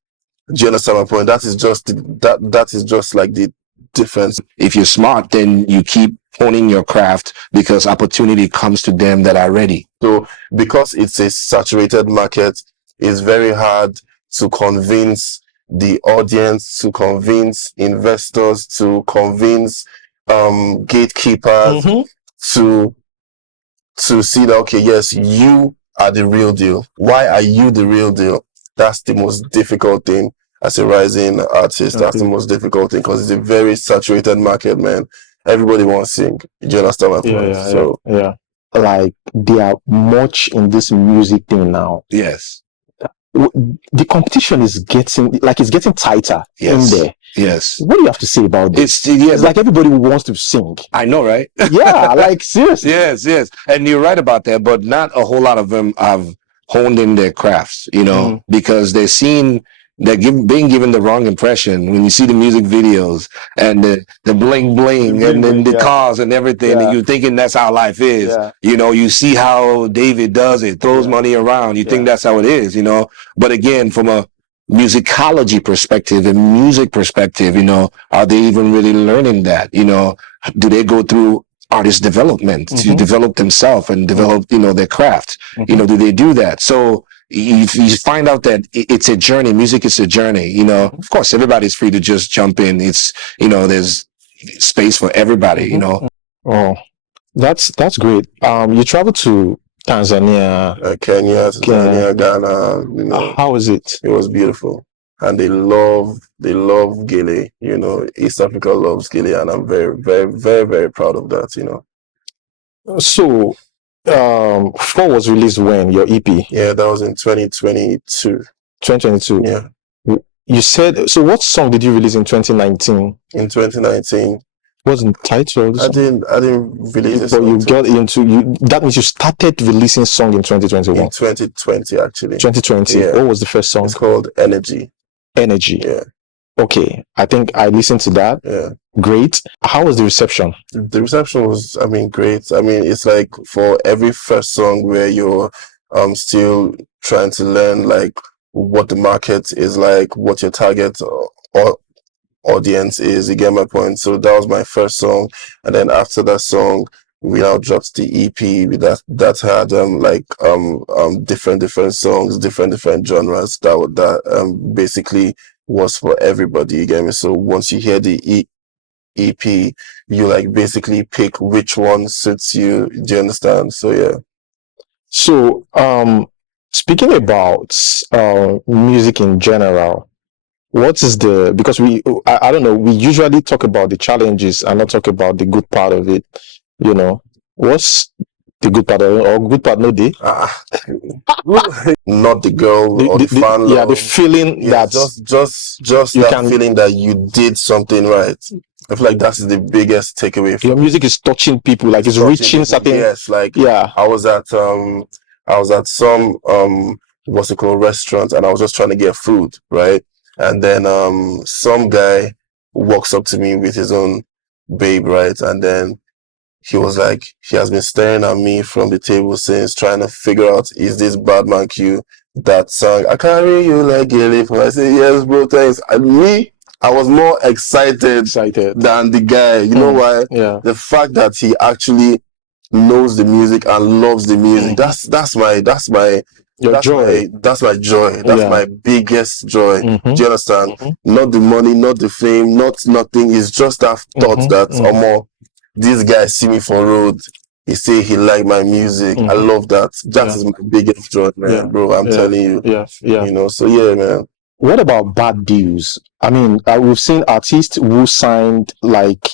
Do you understand my point? That is just that is just like the difference. If you're smart, then you keep honing your craft because opportunity comes to them that are ready. So because it's a saturated market, it's very hard to convince the audience, to convince investors, to convince gatekeepers to see that, okay, yes, you are the real deal. Why are you the real deal? That's the most difficult thing as a rising artist. That's the most difficult thing because it's a very saturated market, man. Everybody wants to sing. Do you understand my point? Yeah. Like there are much in this music thing now. Yes. The competition is getting tighter in there. Yes. What do you have to say about this? It's like everybody wants to sing. I know, right? Yeah, like seriously. Yes. And you're right about that, but not a whole lot of them have honed in their crafts, because they're seen, being given the wrong impression when you see the music videos and the bling bling and then the cars and everything, and you're thinking that's how life is. You see how David does it, throws money around. You think that's how it is, But again, from a musicology perspective and music perspective, are they even really learning that? Do they go through artist development to develop themselves and develop, their craft? Do they do that? So you find out that it's a journey. Music is a journey. Of course, everybody's free to just jump in. It's, there's space for everybody, Oh, that's great. You traveled to Tanzania, Kenya, Ghana, how was it? It was beautiful. And they love Gilly, East Africa loves Gilly, and I'm very, very, very, very proud of that, So, 4 was released when? Your EP? Yeah, that was in 2022. 2022? Yeah. You said, so what song did you release in 2019? In 2019. Wasn't titled? I didn't release it. But you got into, that means you started releasing song in 2021? In 2020, actually. 2020? Yeah. What was the first song? It's called Energy. Energy? Yeah. Okay, I think I listened to that. Yeah. Great. How was the reception? The reception was, great. It's like for every first song where you're still trying to learn like what the market is like, what your target or audience is. You get my point? So that was my first song, and then after that song, we now dropped the EP that had different songs, different genres that basically was for everybody. You get me? So once you hear the EP, you like basically pick which one suits you. Do you understand? So yeah. So, speaking about music in general, what is the, because I don't know, we usually talk about the challenges and not talk about the good part of it. You know, what's the good part of it, or good part no day? Not the girl or the fan Yeah, the love. feeling Yeah, that just you that can, feeling that you did something right. I feel like that's the biggest takeaway your from music is touching people, like it's touching reaching people. certain, Yes, like yeah. I was at some what's it called, restaurant, and I was just trying to get food, right? And then some guy walks up to me with his own babe, right? And then he was like, he has been staring at me from the table since, trying to figure out, is this Badman Q that song I carry you like Gilly? I say, yes, bro, thanks. And me, I was more excited than the guy. You know why? Yeah. The fact that he actually knows the music and loves the music. That's my Your joy. that's my joy. That's Yeah. my biggest joy. Do Mm-hmm. you understand? Mm-hmm. Not the money, not the fame, not nothing. It's just that thought that this guy see me for road. He say he like my music. I love that. That is my biggest joy, man, bro. I'm telling you. Yeah. You know. So yeah, man. What about bad deals? I mean, we've seen artists who signed like,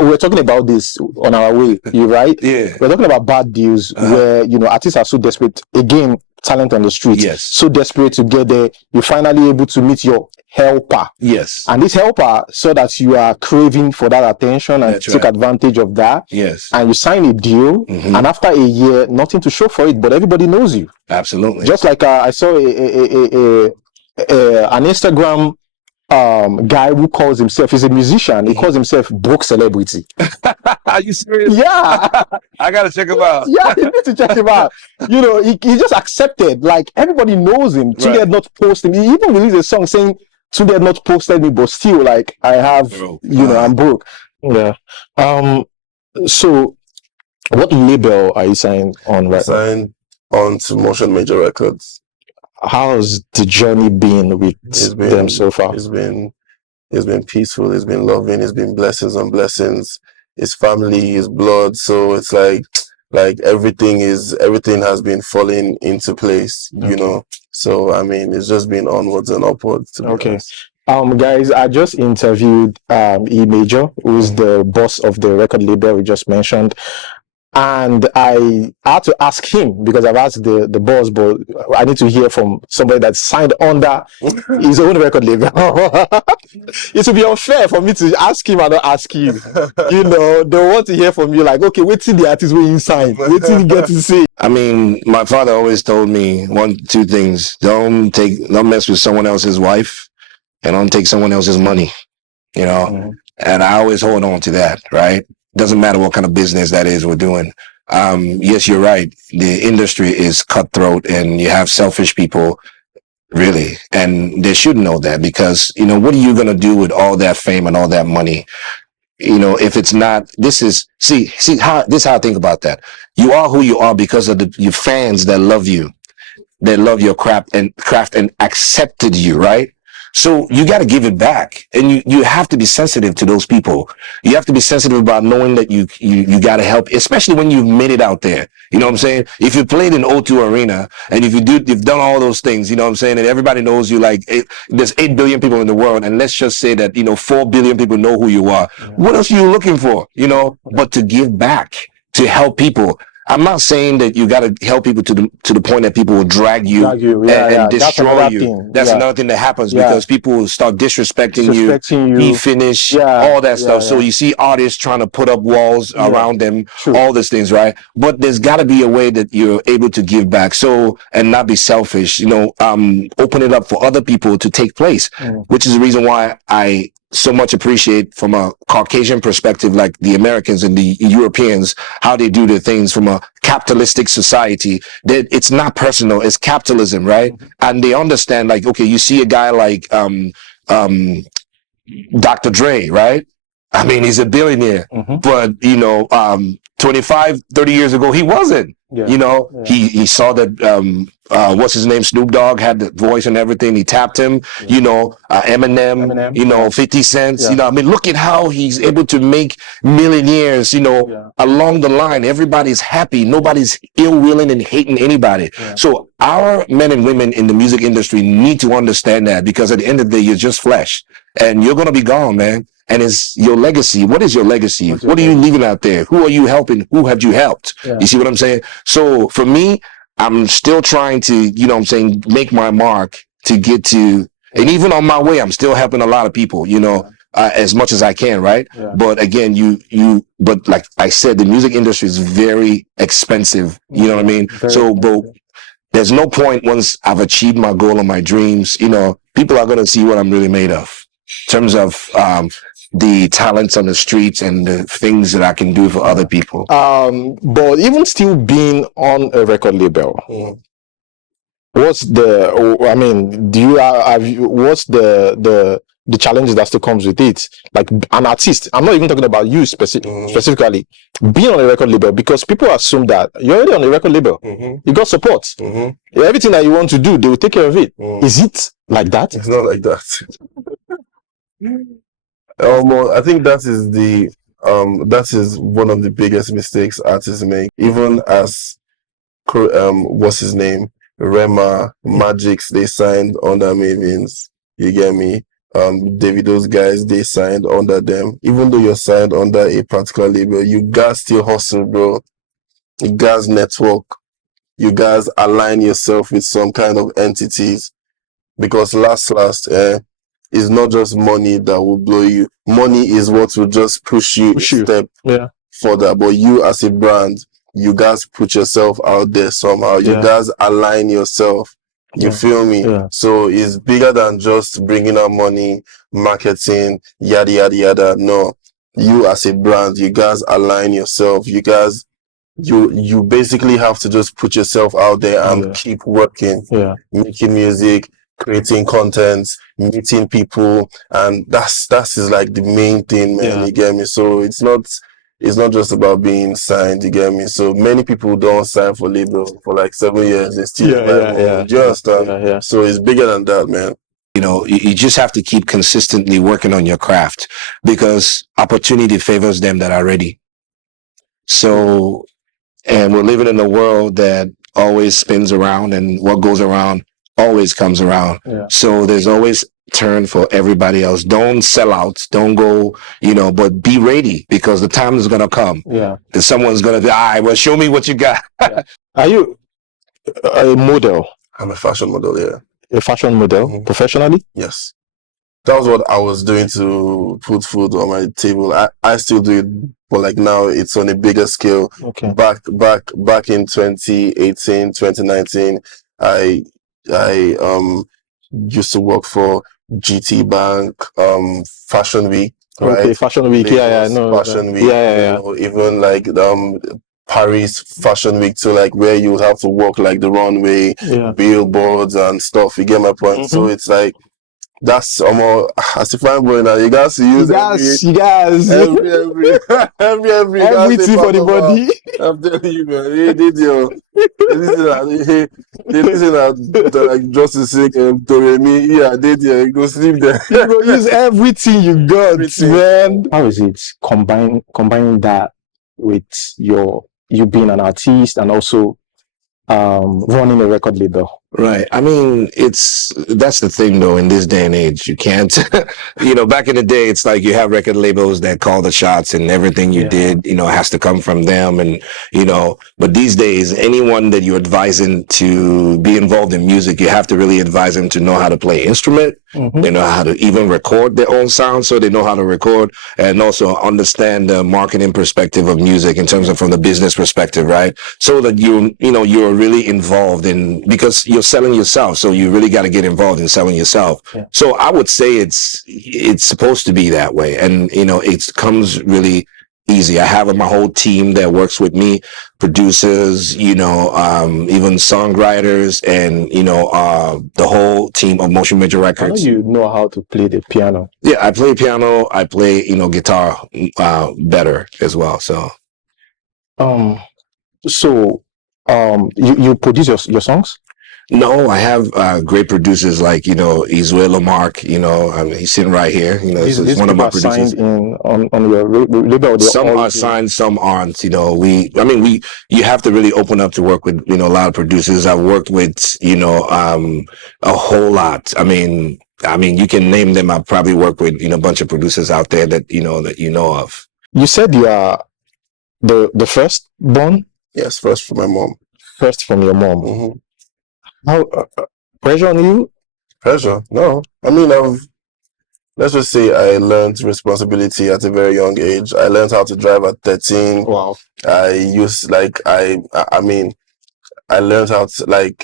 we're talking about this on our way, you right? Yeah. We're talking about bad deals where, you know, artists are so desperate. Again, talent on the street. Yes. So desperate to get there. You're finally able to meet your helper. Yes. And this helper saw that you are craving for that attention and took advantage of that. Yes. And you sign a deal. And after a year, nothing to show for it, but everybody knows you. Absolutely. Just like I saw an Instagram guy who calls himself, he's a musician, he calls himself broke celebrity. Are you serious? Yeah. I gotta check him out. Yeah, you need to check him out. You know, he just accepted, like everybody knows him. Tunde had not posted him. He even released a song saying Tunde had not posted me, but still, like, I have, you know, I'm broke. Yeah. So what label are you signed on right now? Signed on to Motion Major Records. How's the journey been with them so far? It's been peaceful, it's been loving, it's been blessings on blessings. It's family, it's blood, so it's like everything has been falling into place, you know. So I mean, it's just been onwards and upwards, to be honest. Guys, I just interviewed E Major, who's the boss of the record label we just mentioned. And I had to ask him, because I've asked the boss, but I need to hear from somebody that signed under his own record label. It would be unfair for me to ask him and not ask you. You know, they want to hear from you, like, okay, wait till the artist when you sign, wait till you get to say. I mean, my father always told me two things: don't mess with someone else's wife, and don't take someone else's money. You know, and I always hold on to that. Right. Doesn't matter what kind of business that is we're doing. Yes, you're right. The industry is cutthroat and you have selfish people, really. And they should know that, because, you know, what are you going to do with all that fame and all that money? You know, if it's not, this is how I think about that. You are who you are because of your fans that love you, that love your craft and accepted you, right? So you got to give it back, and you have to be sensitive to those people. You have to be sensitive about knowing that you got to help, especially when you've made it out there. You know what I'm saying? If you played in O2 Arena and if you've done all those things, you know what I'm saying, and everybody knows you, like there's 8 billion people in the world, and let's just say that, you know, 4 billion people know who you are. What else are you looking for? You know, but to give back, to help people. I'm not saying that you got to help people to the point that people will drag you and destroy you. That's another thing that happens, because people will start disrespecting you, finish, all that stuff. So you see artists trying to put up walls around them, all these things, right? But there's got to be a way that you're able to give back, and not be selfish, you know, open it up for other people to take place, which is the reason why I so much appreciate, from a Caucasian perspective, like the Americans and the Europeans, how they do their things from a capitalistic society. That it's not personal, it's capitalism, right? And they understand, like, okay, you see a guy like Dr. Dre, right? I mean, he's a billionaire, but 25, 30 years ago, he wasn't. He saw that what's his name, Snoop Dogg had the voice and everything. He tapped him. Eminem, 50 Cent. I mean, look at how he's able to make millionaires. Along the line, everybody's happy. Nobody's ill-willing and hating anybody. So our men and women in the music industry need to understand that, because at the end of the day, you're just flesh, and you're gonna be gone, man. And it's your legacy. What is your legacy? What are you leaving out there? Who are you helping? Who have you helped? You see what I'm saying? So for me, I'm still trying to, make my mark to get to, and even on my way, I'm still helping a lot of people, as much as I can, right? But again, but like I said, the music industry is very expensive. You know what I mean? So, but there's no point once I've achieved my goal and my dreams, people are going to see what I'm really made of in terms of, the talents on the streets and the things that I can do for other people. But even still being on a record label, what's the challenges that still comes with it? Like an artist, I'm not even talking about you specifically, being on a record label, because people assume that you're already on a record label, you got support, everything that you want to do, they will take care of it. Is it like that? It's not like that. I think that is one of the biggest mistakes artists make. Even as what's his name, Rema, Magix, they signed under Mavins. You get me? Davido's guys, they signed under them. Even though you're signed under a particular label, you guys still hustle, bro. You guys network. You guys align yourself with some kind of entities, because last, it's not just money that will blow you. Money is what will just push you a step further. But you as a brand, you guys put yourself out there somehow. You guys align yourself. You feel me? So it's bigger than just bringing out money, marketing, yada, yada, yada. No, you as a brand, you guys align yourself. You guys, you basically have to just put yourself out there and keep working, making music, creating content, meeting people, and that's is like the main thing, man. You get me? So it's not just about being signed, you get me? So many people don't sign for label for like 7 years. They still do you understand? So it's bigger than that, man. You just have to keep consistently working on your craft, because opportunity favors them that are ready. So, and we're living in a world that always spins around, and what goes around always comes around. So there's always turn for everybody else. Don't sell out. Don't go, but be ready, because the time is going to come. That someone's going to be, all right, well, show me what you got. Are you a model? I'm a fashion model, A fashion model, professionally? Yes. That was what I was doing to put food on my table. I still do it, but like now it's on a bigger scale. Back in 2018, 2019, I used to work for GT Bank, Fashion Week, right? Okay, Fashion Week, I know. Fashion Week, even like Paris Fashion Week, so like where you would have to walk like the runway, billboards and stuff. You get my point? So it's like that's almost as if I'm going now. You guys use everything for the body. I'm telling you, man. They did they listen to like Justice Sick and Doremi. You go sleep there. You go use everything you got, man. How is it combining that with you being an artist and also running a record label? Right. I mean, that's the thing though, in this day and age, you can't, back in the day, it's like you have record labels that call the shots, and everything you did, has to come from them. And, but these days, anyone that you're advising to be involved in music, you have to really advise them to know how to play instrument. They know how to even record their own sound, so they know how to record, and also understand the marketing perspective of music in terms of from the business perspective, right? So that you're really involved in, because you're selling yourself, so you really got to get involved in selling yourself. So I would say it's supposed to be that way, and it comes really easy. I have my whole team that works with me, producers, even songwriters, and the whole team of Motion Major I know Records. you know how to play the piano. Yeah, I play piano. I play guitar better as well. So Um, so you produce your songs? no, I have great producers like Isuela Mark. I mean, he's sitting right here. These It's one of people my are producers. signed in on your label. They're Some all are signed, some aren't. You have to really open up to work with a lot of producers. I've worked with a whole lot. I mean, you can name them. I've probably worked with a bunch of producers out there that of. You said you are the first born? Yes, first from my mom. First from your mom. Mm-hmm. How pressure on you? Pressure? No. I mean, let's just say I learned responsibility at a very young age. I learned how to drive at 13. Wow. I learned how to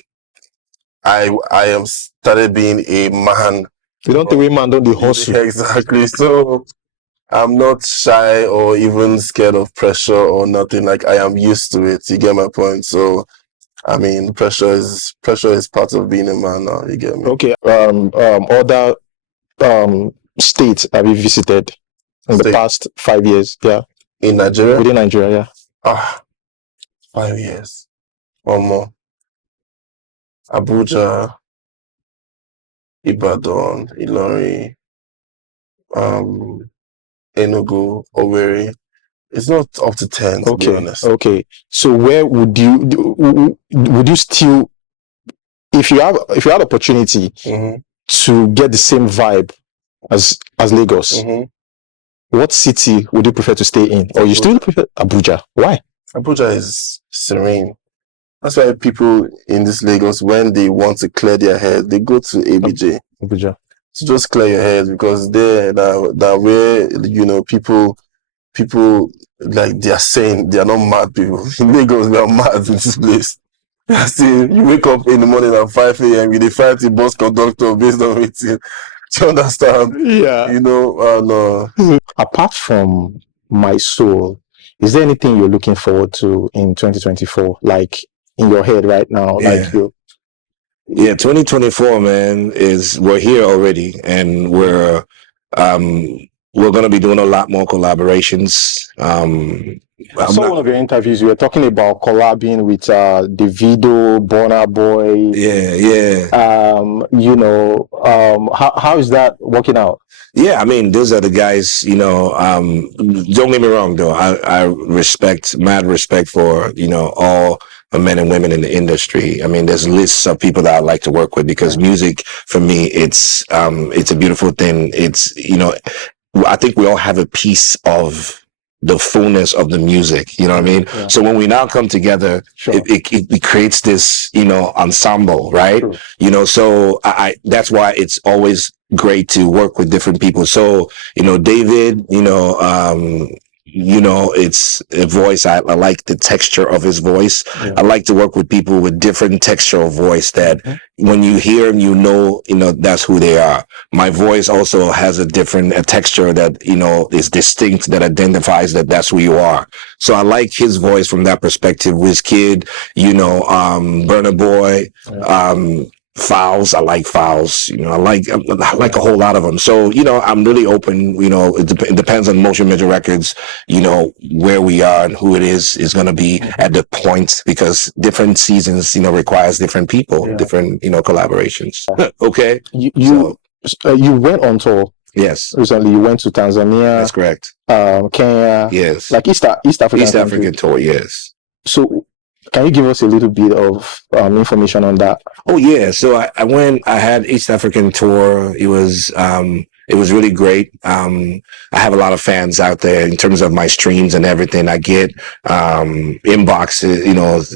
I am started being a man. You don't think women don't do hustle? Exactly. So I'm not shy or even scared of pressure or nothing. Like, I am used to it. You get my point? So I mean, pressure is part of being a man now. You get me? Okay. Other states have you visited in the past 5 years? Yeah. In Nigeria? Within Nigeria, yeah. 5 years. One more. Abuja, Ibadan, Ilorin, Enugu, Owerri. It's not up to 10, to be honest. Okay. So where would you still, if you had opportunity to get the same vibe as Lagos, what city would you prefer to stay in? Or you still prefer Abuja? Why? Abuja is serene. That's why people in this Lagos, when they want to clear their head, they go to ABJ. Abuja. To just clear your head, because there, that where people like, they are saying they are not mad people. In Lagos, they are mad in this place. See, you wake up in the morning at 5 a.m. you fight the bus conductor based on it. Do you understand? Yeah. No. Apart from My Soul, is there anything you're looking forward to in 2024? Like in your head right now? Yeah. Like you. Yeah, 2024, man, we're here already, and we're going to be doing a lot more collaborations. I saw one of your interviews. You were talking about collabing with Davido, Burna Boy. Yeah. How is that working out? Yeah, I mean, those are the guys. Don't get me wrong, though. I respect, mad respect for all the men and women in the industry. I mean, there's lists of people that I like to work with, because music for me, it's a beautiful thing. It's I think we all have a piece of the fullness of the music, you know what I mean? Yeah. So when we now come together, it creates this, ensemble, right? Sure. So I that's why it's always great to work with different people. So, David, it's a voice. I like the texture of his voice. Yeah. I like to work with people with different texture of voice that when you hear them, that's who they are. My voice also has a different texture that, is distinct, that identifies that's who you are. So I like his voice from that perspective. Wizkid, Burna Boy, Fouls. I like Fouls. I like a whole lot of them. So, I'm really open. It depends on Motion Major Records, where we are and who it is going to be at the point, because different seasons, requires different people, different, collaborations. Okay. You went on tour. Yes. Recently, you went to Tanzania. That's correct. Kenya. Yes. Like East African tour. Yes. So, can you give us a little bit of information on that? Oh yeah, so I had East African tour. It was really great. I have a lot of fans out there in terms of my streams and everything. I get inboxes,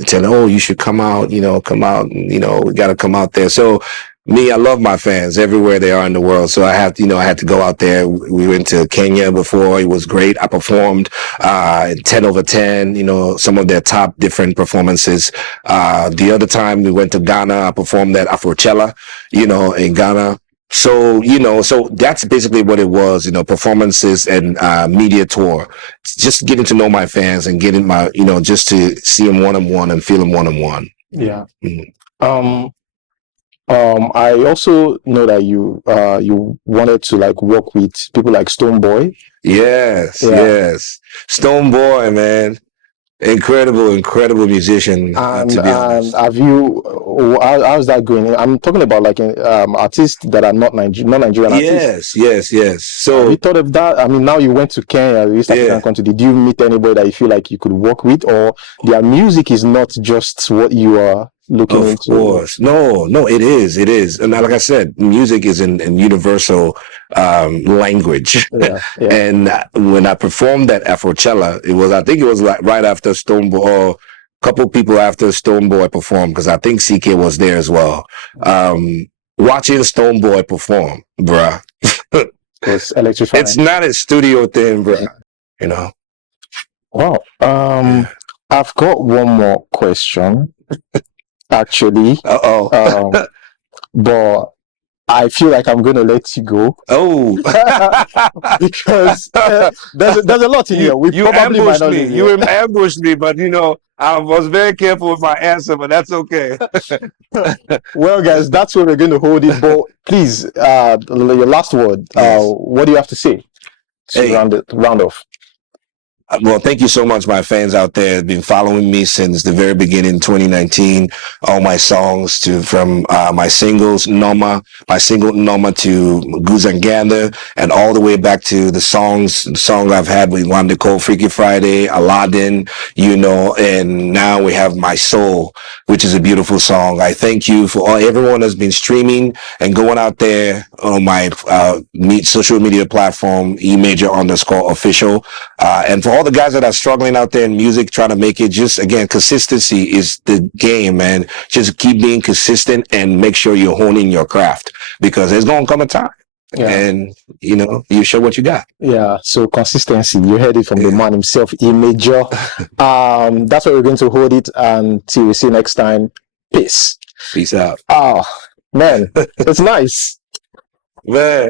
telling, oh, you should come out, we got to come out there. So me, I love my fans everywhere they are in the world. So I had to go out there. We went to Kenya before. It was great. I performed 10 over 10, some of their top different performances. The other time we went to Ghana, I performed at Afro-Fusion, in Ghana. So, so that's basically what it was, performances and media tour. Just getting to know my fans and getting my, just to see them one-on-one and feel them one-on-one. Yeah. Mhm. I also know that you wanted to like work with people like Stonebwoy. Yes, Yeah. yes. Stone Boy, man. Incredible musician, And to be honest. have you how's that going? I'm talking about like artists that are not Nigerian artists. Yes. Have you So, thought of that? I mean, now you went to Kenya, East African yeah. country. Did you meet anybody that you feel like you could work with, or their music is not just what you are looking Of into? course. No, it is. It is. And like I said, music is an universal language. Yeah, yeah. And when I performed that Afro-Cella, I think it was like right after Stonebwoy, or a couple people after Stonebwoy performed, because I think CK was there as well. Watching Stonebwoy perform, bruh. It was electrifying. It's not a studio thing, bruh. Wow. Yeah. I've got one more question, actually. Uh-oh. But I feel like I'm going to let you go Oh. because there's a lot in here. We You probably might ambushed not me. leave You here. ambushed me, but I was very careful with my answer, but that's okay. Well, guys, that's where we're going to hold it. But please, your last word. Yes. What do you have to say to Hey. round off? Well, thank you so much, my fans out there have been following me since the very beginning, 2019. All my songs from my singles, Noma, my single Noma to Guzanganda, and all the way back to the song I've had with Wanda Cole, Freaky Friday, Aladdin, and now we have My Soul, which is a beautiful song. I thank you for everyone that's been streaming and going out there on my social media platform, _official, and for all the guys that are struggling out there in music, trying to make it, just again, consistency is the game, man. Just keep being consistent and make sure you're honing your craft, because there's going to come a time. Yeah. And you show what you got. Yeah, so consistency, you heard it from the man himself, Major. That's where we're going to hold it until we see you next time. Peace Out. Oh man, it's nice, man.